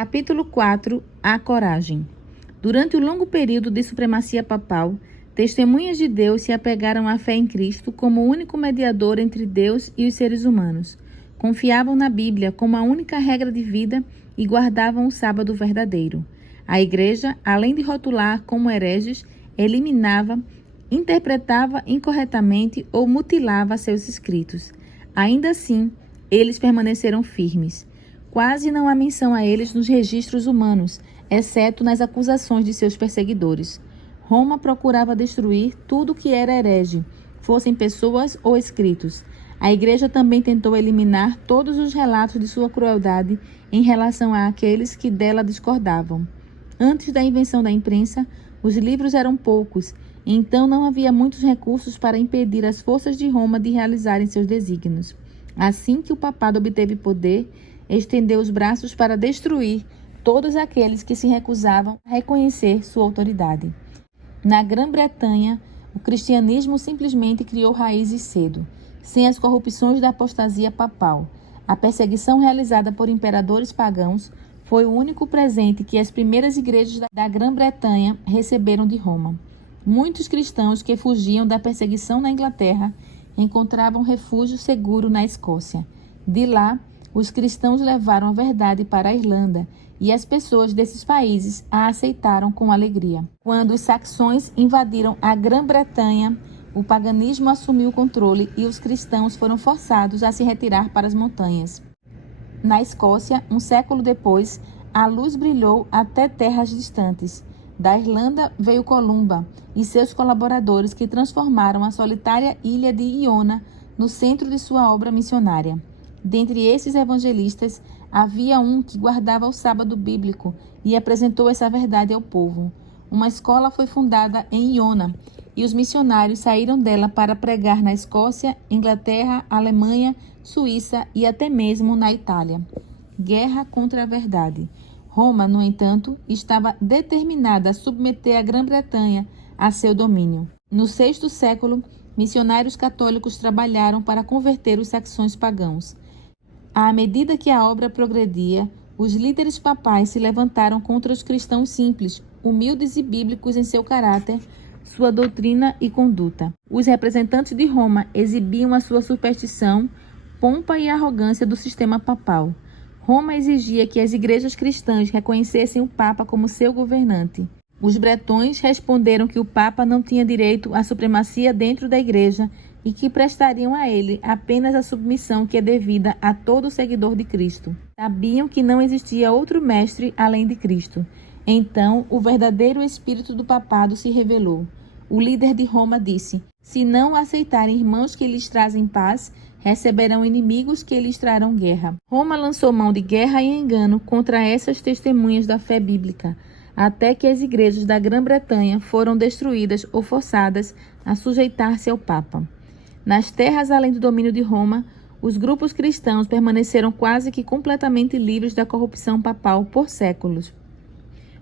Capítulo 4. A coragem. Durante o longo período de supremacia papal, testemunhas de Deus se apegaram à fé em Cristo como o único mediador entre Deus e os seres humanos. Confiavam na Bíblia como a única regra de vida e guardavam o sábado verdadeiro. A Igreja, além de rotular como hereges, eliminava, interpretava incorretamente ou mutilava seus escritos. Ainda assim, eles permaneceram firmes. Quase não há menção a eles nos registros humanos, exceto nas acusações de seus perseguidores. Roma procurava destruir tudo que era herege, fossem pessoas ou escritos. A Igreja também tentou eliminar todos os relatos de sua crueldade em relação àqueles que dela discordavam. Antes da invenção da imprensa, os livros eram poucos, então não havia muitos recursos para impedir as forças de Roma de realizarem seus desígnios. Assim que o papado obteve poder, estendeu os braços para destruir todos aqueles que se recusavam a reconhecer sua autoridade. Na Grã-Bretanha, o cristianismo simplesmente criou raízes cedo, sem as corrupções da apostasia papal. A perseguição realizada por imperadores pagãos foi o único presente que as primeiras igrejas da Grã-Bretanha receberam de Roma. Muitos cristãos que fugiam da perseguição na Inglaterra encontravam refúgio seguro na Escócia. De lá, os cristãos levaram a verdade para a Irlanda e as pessoas desses países a aceitaram com alegria. Quando os saxões invadiram a Grã-Bretanha, o paganismo assumiu o controle e os cristãos foram forçados a se retirar para as montanhas. Na Escócia, um século depois, a luz brilhou até terras distantes. Da Irlanda veio Columba e seus colaboradores que transformaram a solitária ilha de Iona no centro de sua obra missionária. Dentre esses evangelistas, havia um que guardava o sábado bíblico e apresentou essa verdade ao povo. Uma escola foi fundada em Iona e os missionários saíram dela para pregar na Escócia, Inglaterra, Alemanha, Suíça e até mesmo na Itália. Guerra contra a verdade. Roma, no entanto, estava determinada a submeter a Grã-Bretanha a seu domínio. No sexto século, missionários católicos trabalharam para converter os saxões pagãos. À medida que a obra progredia, os líderes papais se levantaram contra os cristãos simples, humildes e bíblicos em seu caráter, sua doutrina e conduta. Os representantes de Roma exibiam a sua superstição, pompa e arrogância do sistema papal. Roma exigia que as igrejas cristãs reconhecessem o Papa como seu governante. Os bretões responderam que o Papa não tinha direito à supremacia dentro da igreja e que prestariam a ele apenas a submissão que é devida a todo seguidor de Cristo. Sabiam que não existia outro mestre além de Cristo. Então, o verdadeiro espírito do papado se revelou. O líder de Roma disse: se não aceitarem irmãos que lhes trazem paz, receberão inimigos que lhes trarão guerra. Roma lançou mão de guerra e engano contra essas testemunhas da fé bíblica, até que as igrejas da Grã-Bretanha foram destruídas ou forçadas a sujeitar-se ao Papa. Nas terras além do domínio de Roma, os grupos cristãos permaneceram quase que completamente livres da corrupção papal por séculos.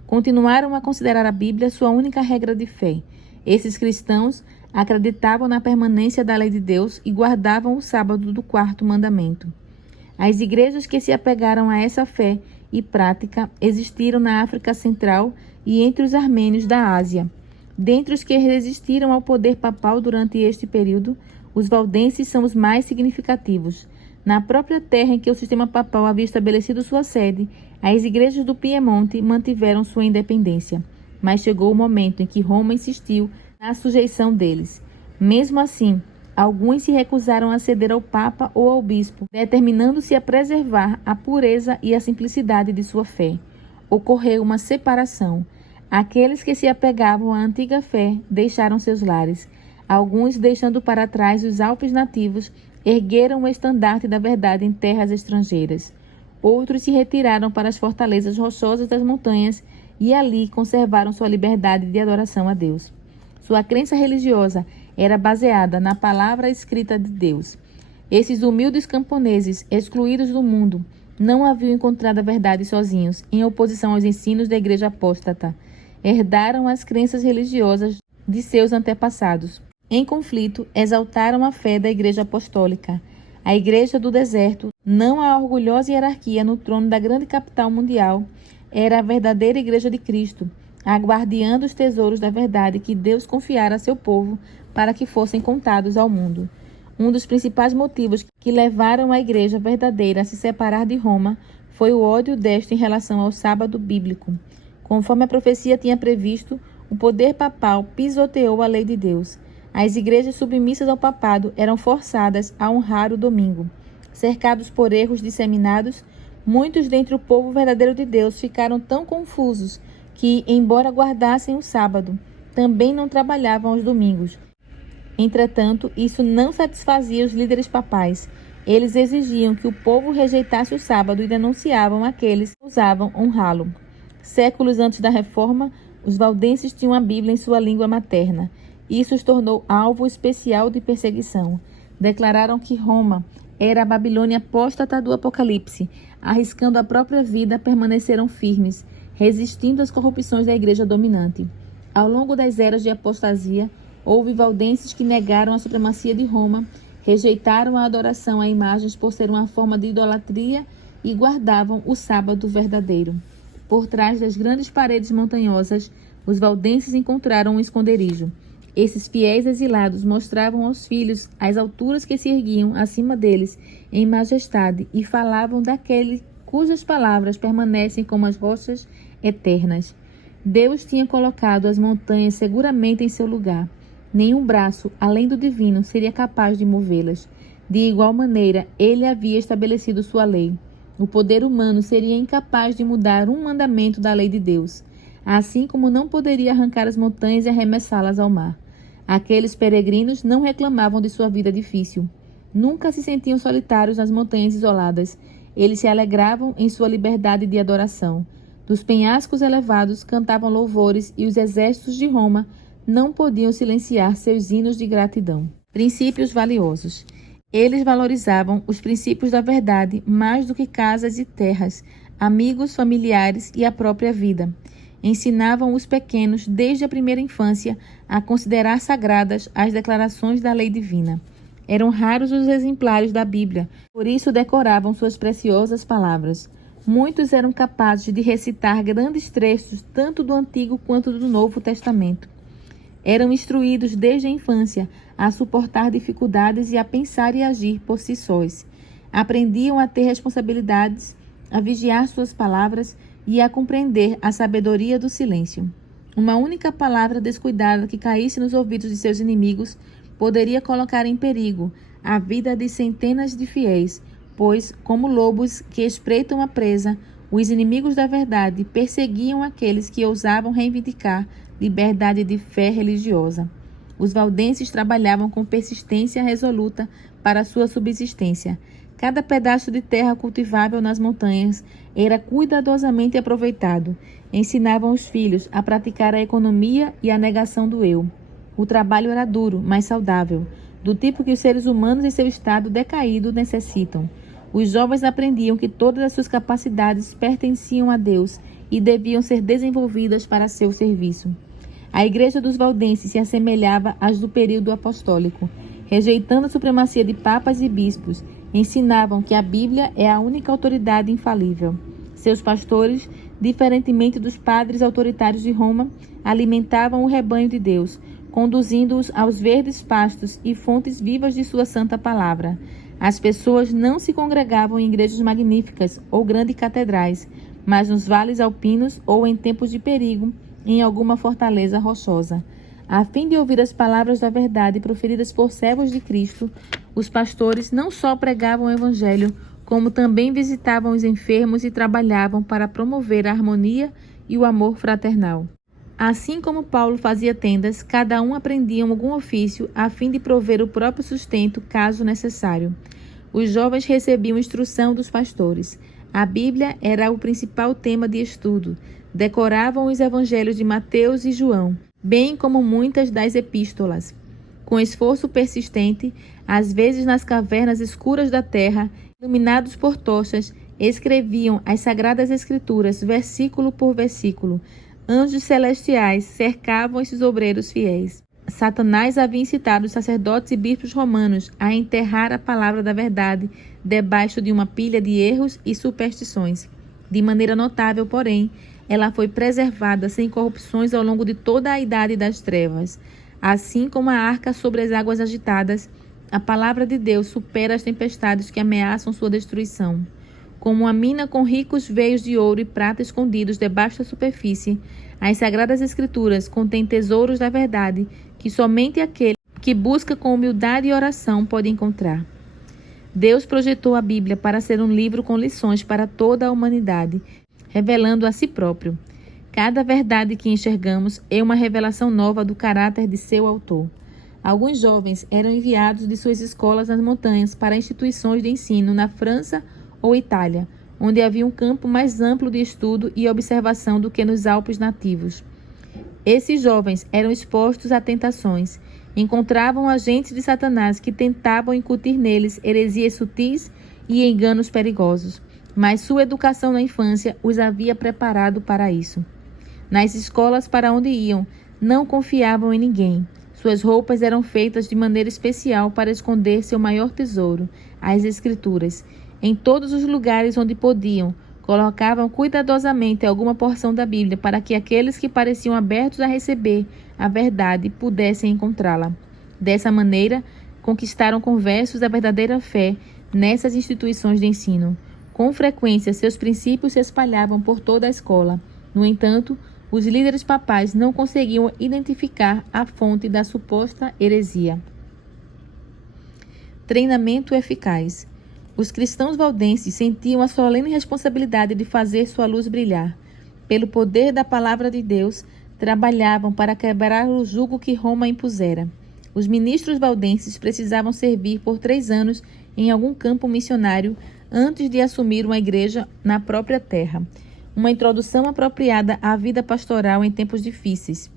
Continuaram a considerar a Bíblia sua única regra de fé. Esses cristãos acreditavam na permanência da lei de Deus e guardavam o sábado do quarto mandamento. As igrejas que se apegaram a essa fé e prática existiram na África Central e entre os armênios da Ásia. Dentre os que resistiram ao poder papal durante este período, os valdenses são os mais significativos. Na própria terra em que o sistema papal havia estabelecido sua sede, as igrejas do Piemonte mantiveram sua independência. Mas chegou o momento em que Roma insistiu na sujeição deles. Mesmo assim, alguns se recusaram a ceder ao Papa ou ao Bispo, determinando-se a preservar a pureza e a simplicidade de sua fé. Ocorreu uma separação. Aqueles que se apegavam à antiga fé deixaram seus lares. Alguns, deixando para trás os Alpes nativos, ergueram o estandarte da verdade em terras estrangeiras. Outros se retiraram para as fortalezas rochosas das montanhas e ali conservaram sua liberdade de adoração a Deus. Sua crença religiosa era baseada na palavra escrita de Deus. Esses humildes camponeses, excluídos do mundo, não haviam encontrado a verdade sozinhos, em oposição aos ensinos da igreja apóstata. Herdaram as crenças religiosas de seus antepassados. Em conflito, exaltaram a fé da Igreja Apostólica. A igreja do deserto, não a orgulhosa hierarquia no trono da grande capital mundial, era a verdadeira igreja de Cristo, a guardiã dos tesouros da verdade que Deus confiara a seu povo para que fossem contados ao mundo. Um dos principais motivos que levaram a igreja verdadeira a se separar de Roma foi o ódio desta em relação ao sábado bíblico. Conforme a profecia tinha previsto, o poder papal pisoteou a lei de Deus. As igrejas submissas ao papado eram forçadas a honrar o domingo. Cercados por erros disseminados, muitos dentre o povo verdadeiro de Deus ficaram tão confusos que, embora guardassem o sábado, também não trabalhavam aos domingos. Entretanto, isso não satisfazia os líderes papais. Eles exigiam que o povo rejeitasse o sábado e denunciavam aqueles que ousavam honrá-lo. Séculos antes da reforma, os valdenses tinham a Bíblia em sua língua materna. Isso os tornou alvo especial de perseguição. Declararam que Roma era a Babilônia apóstata do Apocalipse. Arriscando a própria vida, permaneceram firmes, resistindo às corrupções da igreja dominante. Ao longo das eras de apostasia, houve valdenses que negaram a supremacia de Roma, rejeitaram a adoração a imagens por ser uma forma de idolatria e guardavam o sábado verdadeiro. Por trás das grandes paredes montanhosas, os valdenses encontraram um esconderijo. Esses fiéis exilados mostravam aos filhos as alturas que se erguiam acima deles em majestade e falavam daquele cujas palavras permanecem como as rochas eternas. Deus tinha colocado as montanhas seguramente em seu lugar. Nenhum braço, além do divino, seria capaz de movê-las. De igual maneira, ele havia estabelecido sua lei. O poder humano seria incapaz de mudar um mandamento da lei de Deus, assim como não poderia arrancar as montanhas e arremessá-las ao mar. Aqueles peregrinos não reclamavam de sua vida difícil. Nunca se sentiam solitários nas montanhas isoladas. Eles se alegravam em sua liberdade de adoração. Dos penhascos elevados cantavam louvores e os exércitos de Roma não podiam silenciar seus hinos de gratidão. Princípios valiosos. Eles valorizavam os princípios da verdade mais do que casas e terras, amigos, familiares e a própria vida. Ensinavam os pequenos, desde a primeira infância, a considerar sagradas as declarações da lei divina. Eram raros os exemplares da Bíblia, por isso decoravam suas preciosas palavras. Muitos eram capazes de recitar grandes trechos tanto do Antigo quanto do Novo Testamento. Eram instruídos desde a infância a suportar dificuldades e a pensar e agir por si sós. Aprendiam a ter responsabilidades, a vigiar suas palavras e a compreender a sabedoria do silêncio. Uma única palavra descuidada que caísse nos ouvidos de seus inimigos poderia colocar em perigo a vida de centenas de fiéis, pois, como lobos que espreitam a presa, os inimigos da verdade perseguiam aqueles que ousavam reivindicar liberdade de fé religiosa. Os valdenses trabalhavam com persistência resoluta para sua subsistência. Cada pedaço de terra cultivável nas montanhas era cuidadosamente aproveitado. Ensinavam os filhos a praticar a economia e a negação do eu. O trabalho era duro, mas saudável, do tipo que os seres humanos em seu estado decaído necessitam. Os jovens aprendiam que todas as suas capacidades pertenciam a Deus e deviam ser desenvolvidas para seu serviço. A igreja dos valdenses se assemelhava às do período apostólico. Rejeitando a supremacia de papas e bispos, ensinavam que a Bíblia é a única autoridade infalível. Seus pastores, diferentemente dos padres autoritários de Roma, alimentavam o rebanho de Deus, conduzindo-os aos verdes pastos e fontes vivas de sua santa palavra. As pessoas não se congregavam em igrejas magníficas ou grandes catedrais, mas nos vales alpinos ou, em tempos de perigo, em alguma fortaleza rochosa. A fim de ouvir as palavras da verdade proferidas por servos de Cristo, os pastores não só pregavam o Evangelho, como também visitavam os enfermos e trabalhavam para promover a harmonia e o amor fraternal. Assim como Paulo fazia tendas, cada um aprendia algum ofício a fim de prover o próprio sustento, caso necessário. Os jovens recebiam instrução dos pastores. A Bíblia era o principal tema de estudo. Decoravam os evangelhos de Mateus e João, bem como muitas das epístolas. Com esforço persistente, às vezes nas cavernas escuras da terra, iluminados por tochas, escreviam as sagradas escrituras, versículo por versículo. Anjos celestiais cercavam esses obreiros fiéis. Satanás havia incitado os sacerdotes e bispos romanos a enterrar a palavra da verdade debaixo de uma pilha de erros e superstições. De maneira notável, porém, ela foi preservada sem corrupções ao longo de toda a idade das trevas. Assim como a arca sobre as águas agitadas, a palavra de Deus supera as tempestades que ameaçam sua destruição. Como uma mina com ricos veios de ouro e prata escondidos debaixo da superfície, as Sagradas Escrituras contêm tesouros da verdade que somente aquele que busca com humildade e oração pode encontrar. Deus projetou a Bíblia para ser um livro com lições para toda a humanidade, revelando a si próprio. Cada verdade que enxergamos é uma revelação nova do caráter de seu autor. Alguns jovens eram enviados de suas escolas nas montanhas para instituições de ensino na França ou Itália, onde havia um campo mais amplo de estudo e observação do que nos Alpes nativos. Esses jovens eram expostos a tentações, encontravam agentes de Satanás que tentavam incutir neles heresias sutis e enganos perigosos, mas sua educação na infância os havia preparado para isso. Nas escolas para onde iam, não confiavam em ninguém. Suas roupas eram feitas de maneira especial para esconder seu maior tesouro, as Escrituras. Em todos os lugares onde podiam, colocavam cuidadosamente alguma porção da Bíblia para que aqueles que pareciam abertos a receber a verdade pudessem encontrá-la. Dessa maneira, conquistaram conversos da verdadeira fé nessas instituições de ensino. Com frequência, seus princípios se espalhavam por toda a escola. No entanto, os líderes papais não conseguiam identificar a fonte da suposta heresia. Treinamento eficaz. Os cristãos valdenses sentiam a solene responsabilidade de fazer sua luz brilhar. Pelo poder da palavra de Deus, trabalhavam para quebrar o jugo que Roma impusera. Os ministros valdenses precisavam servir por 3 anos em algum campo missionário antes de assumir uma igreja na própria terra. Uma introdução apropriada à vida pastoral em tempos difíceis.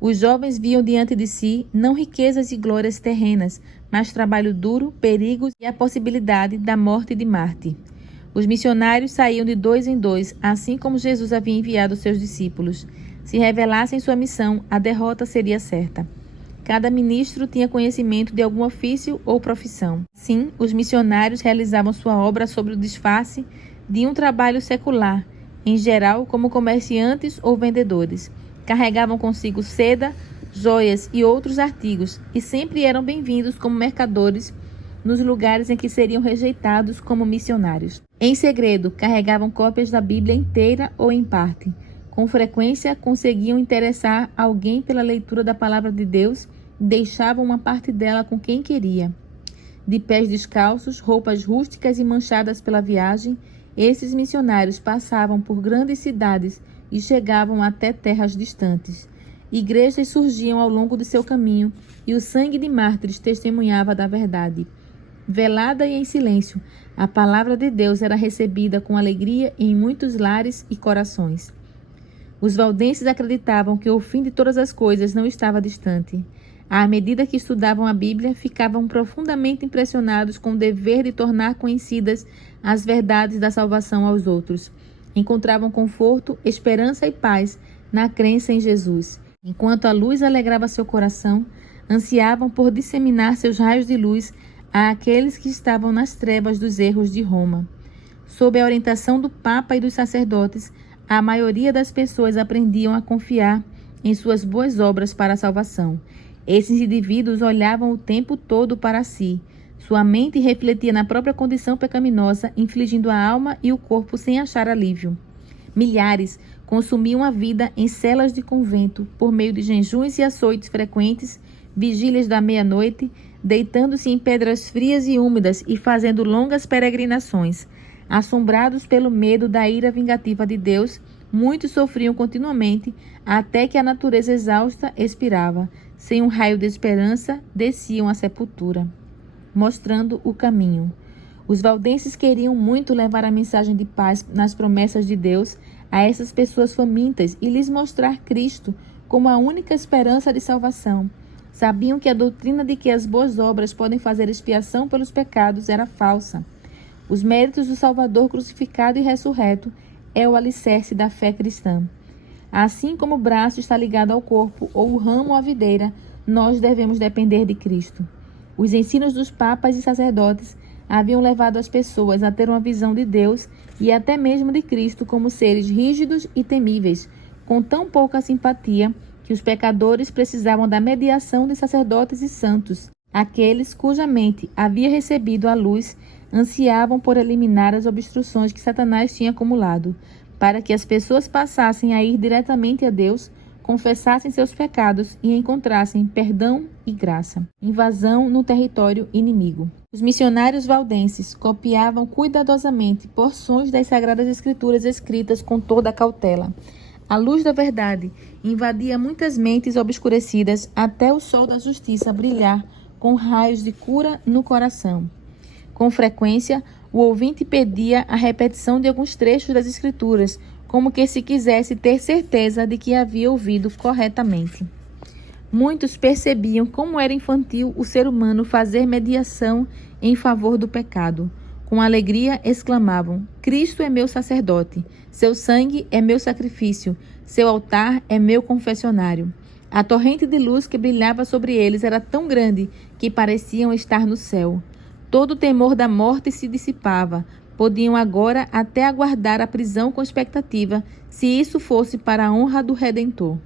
Os jovens viam diante de si não riquezas e glórias terrenas, mas trabalho duro, perigos e a possibilidade da morte de Marte. Os missionários saíam de 2 em 2, assim como Jesus havia enviado seus discípulos. Se revelassem sua missão, a derrota seria certa. Cada ministro tinha conhecimento de algum ofício ou profissão. Sim, os missionários realizavam sua obra sob o disfarce de um trabalho secular, em geral como comerciantes ou vendedores. Carregavam consigo seda, joias e outros artigos e sempre eram bem-vindos como mercadores nos lugares em que seriam rejeitados como missionários. Em segredo, carregavam cópias da Bíblia inteira ou em parte. Com frequência, conseguiam interessar alguém pela leitura da palavra de Deus e deixavam uma parte dela com quem queria. De pés descalços, roupas rústicas e manchadas pela viagem, esses missionários passavam por grandes cidades e chegavam até terras distantes. Igrejas surgiam ao longo de seu caminho e o sangue de mártires testemunhava da verdade. Velada e em silêncio, a palavra de Deus era recebida com alegria em muitos lares e corações. Os valdenses acreditavam que o fim de todas as coisas não estava distante. À medida que estudavam a Bíblia, ficavam profundamente impressionados com o dever de tornar conhecidas as verdades da salvação aos outros. Encontravam conforto, esperança e paz na crença em Jesus. Enquanto a luz alegrava seu coração, ansiavam por disseminar seus raios de luz àqueles que estavam nas trevas dos erros de Roma. Sob a orientação do Papa e dos sacerdotes, a maioria das pessoas aprendiam a confiar em suas boas obras para a salvação. Esses indivíduos olhavam o tempo todo para si. Sua mente refletia na própria condição pecaminosa, infligindo a alma e o corpo sem achar alívio. Milhares consumiam a vida em celas de convento, por meio de jejuns e açoites frequentes, vigílias da meia-noite, deitando-se em pedras frias e úmidas e fazendo longas peregrinações. Assombrados pelo medo da ira vingativa de Deus, muitos sofriam continuamente, até que a natureza exausta expirava. Sem um raio de esperança, desciam à sepultura, mostrando o caminho. Os valdenses queriam muito levar a mensagem de paz nas promessas de Deus a essas pessoas famintas e lhes mostrar Cristo como a única esperança de salvação. Sabiam que a doutrina de que as boas obras podem fazer expiação pelos pecados era falsa. Os méritos do Salvador crucificado e ressurreto é o alicerce da fé cristã. Assim como o braço está ligado ao corpo ou o ramo à videira, nós devemos depender de Cristo. Os ensinos dos papas e sacerdotes haviam levado as pessoas a ter uma visão de Deus e até mesmo de Cristo como seres rígidos e temíveis, com tão pouca simpatia que os pecadores precisavam da mediação de sacerdotes e santos. Aqueles cuja mente havia recebido a luz ansiavam por eliminar as obstruções que Satanás tinha acumulado, para que as pessoas passassem a ir diretamente a Deus, confessassem seus pecados e encontrassem perdão e graça. Invasão no território inimigo. Os missionários valdenses copiavam cuidadosamente porções das Sagradas Escrituras escritas com toda a cautela. A luz da verdade invadia muitas mentes obscurecidas até o sol da justiça brilhar com raios de cura no coração. Com frequência, o ouvinte pedia a repetição de alguns trechos das Escrituras, como que se quisesse ter certeza de que havia ouvido corretamente. Muitos percebiam como era infantil o ser humano fazer mediação em favor do pecado. Com alegria exclamavam: Cristo é meu sacerdote, seu sangue é meu sacrifício, seu altar é meu confessionário. A torrente de luz que brilhava sobre eles era tão grande que pareciam estar no céu. Todo o temor da morte se dissipava. Podiam agora até aguardar a prisão com expectativa, se isso fosse para a honra do Redentor.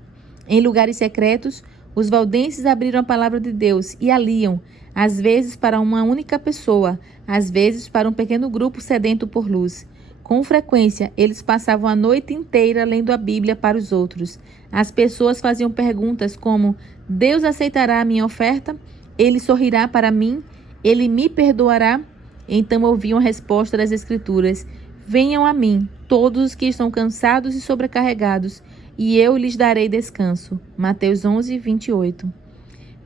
Em lugares secretos, os valdenses abriram a palavra de Deus e a liam, às vezes para uma única pessoa, às vezes para um pequeno grupo sedento por luz. Com frequência, eles passavam a noite inteira lendo a Bíblia para os outros. As pessoas faziam perguntas como: Deus aceitará a minha oferta? Ele sorrirá para mim? Ele me perdoará? Então ouviam a resposta das Escrituras: Venham a mim, todos os que estão cansados e sobrecarregados, e eu lhes darei descanso. Mateus 11, 28.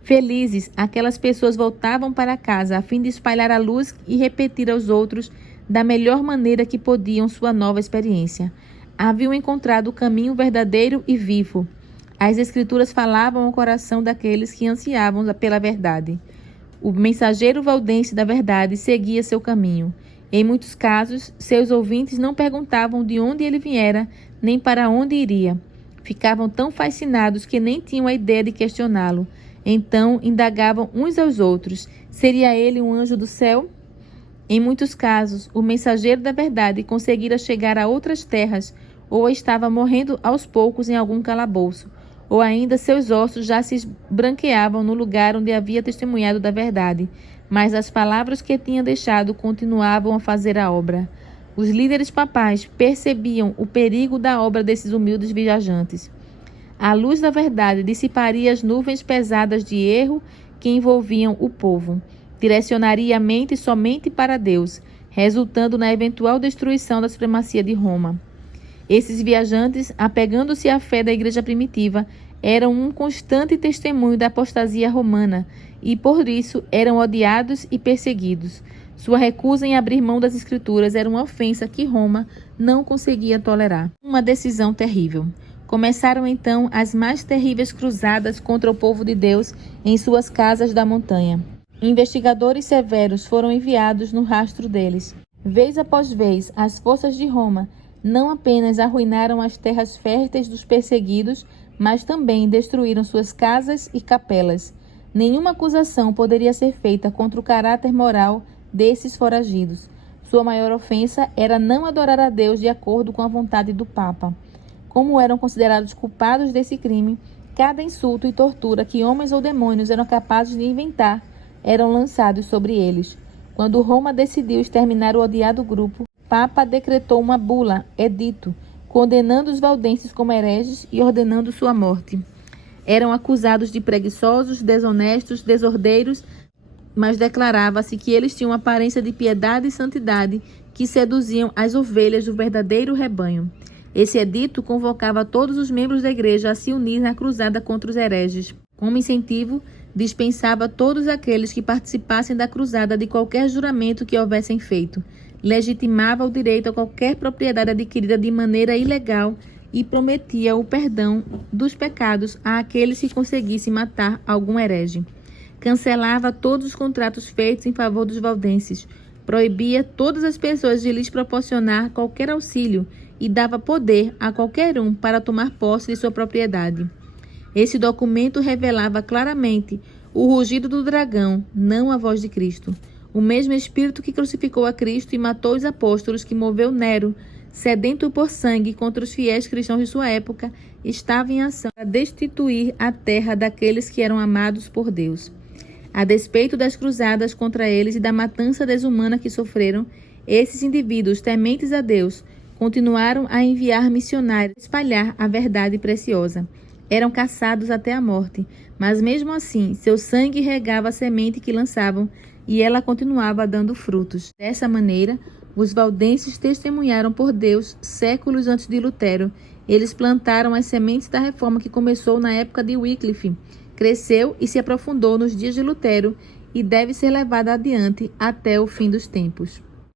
Felizes, aquelas pessoas voltavam para casa a fim de espalhar a luz e repetir aos outros da melhor maneira que podiam sua nova experiência. Haviam encontrado o caminho verdadeiro e vivo. As Escrituras falavam ao coração daqueles que ansiavam pela verdade. O mensageiro valdense da verdade seguia seu caminho. Em muitos casos, seus ouvintes não perguntavam de onde ele viera, nem para onde iria. Ficavam tão fascinados que nem tinham a ideia de questioná-lo. Então, indagavam uns aos outros: seria ele um anjo do céu? Em muitos casos, o mensageiro da verdade conseguira chegar a outras terras, ou estava morrendo aos poucos em algum calabouço, ou ainda seus ossos já se esbranqueavam no lugar onde havia testemunhado da verdade, mas as palavras que tinha deixado continuavam a fazer a obra. Os líderes papais percebiam o perigo da obra desses humildes viajantes. A luz da verdade dissiparia as nuvens pesadas de erro que envolviam o povo. Direcionaria a mente somente para Deus, resultando na eventual destruição da supremacia de Roma. Esses viajantes, apegando-se à fé da igreja primitiva, eram um constante testemunho da apostasia romana e, por isso, eram odiados e perseguidos. Sua recusa em abrir mão das Escrituras era uma ofensa que Roma não conseguia tolerar. Uma decisão terrível. Começaram então as mais terríveis cruzadas contra o povo de Deus em suas casas da montanha. Investigadores severos foram enviados no rastro deles. Vez após vez, as forças de Roma não apenas arruinaram as terras férteis dos perseguidos, mas também destruíram suas casas e capelas. Nenhuma acusação poderia ser feita contra o caráter moral desses foragidos. Sua maior ofensa era não adorar a Deus de acordo com a vontade do Papa. Como eram considerados culpados desse crime, cada insulto e tortura que homens ou demônios eram capazes de inventar eram lançados sobre eles. Quando Roma decidiu exterminar o odiado grupo, o Papa decretou uma bula, edito, condenando os valdenses como hereges e ordenando sua morte. Eram acusados de preguiçosos, desonestos, desordeiros, mas declarava-se que eles tinham aparência de piedade e santidade que seduziam as ovelhas do verdadeiro rebanho. Esse edito convocava todos os membros da igreja a se unir na cruzada contra os hereges. Como incentivo, dispensava todos aqueles que participassem da cruzada de qualquer juramento que houvessem feito. Legitimava o direito a qualquer propriedade adquirida de maneira ilegal e prometia o perdão dos pecados a aqueles que conseguissem matar algum herege. Cancelava todos os contratos feitos em favor dos valdenses, proibia todas as pessoas de lhes proporcionar qualquer auxílio e dava poder a qualquer um para tomar posse de sua propriedade. Esse documento revelava claramente o rugido do dragão, não a voz de Cristo. O mesmo Espírito que crucificou a Cristo e matou os apóstolos, que moveu Nero, sedento por sangue contra os fiéis cristãos de sua época, estava em ação para destituir a terra daqueles que eram amados por Deus. A despeito das cruzadas contra eles e da matança desumana que sofreram, esses indivíduos, tementes a Deus, continuaram a enviar missionários a espalhar a verdade preciosa. Eram caçados até a morte, mas mesmo assim, seu sangue regava a semente que lançavam e ela continuava dando frutos. Dessa maneira, os valdenses testemunharam por Deus séculos antes de Lutero. Eles plantaram as sementes da reforma que começou na época de Wycliffe, cresceu e se aprofundou nos dias de Lutero e deve ser levada adiante até o fim dos tempos.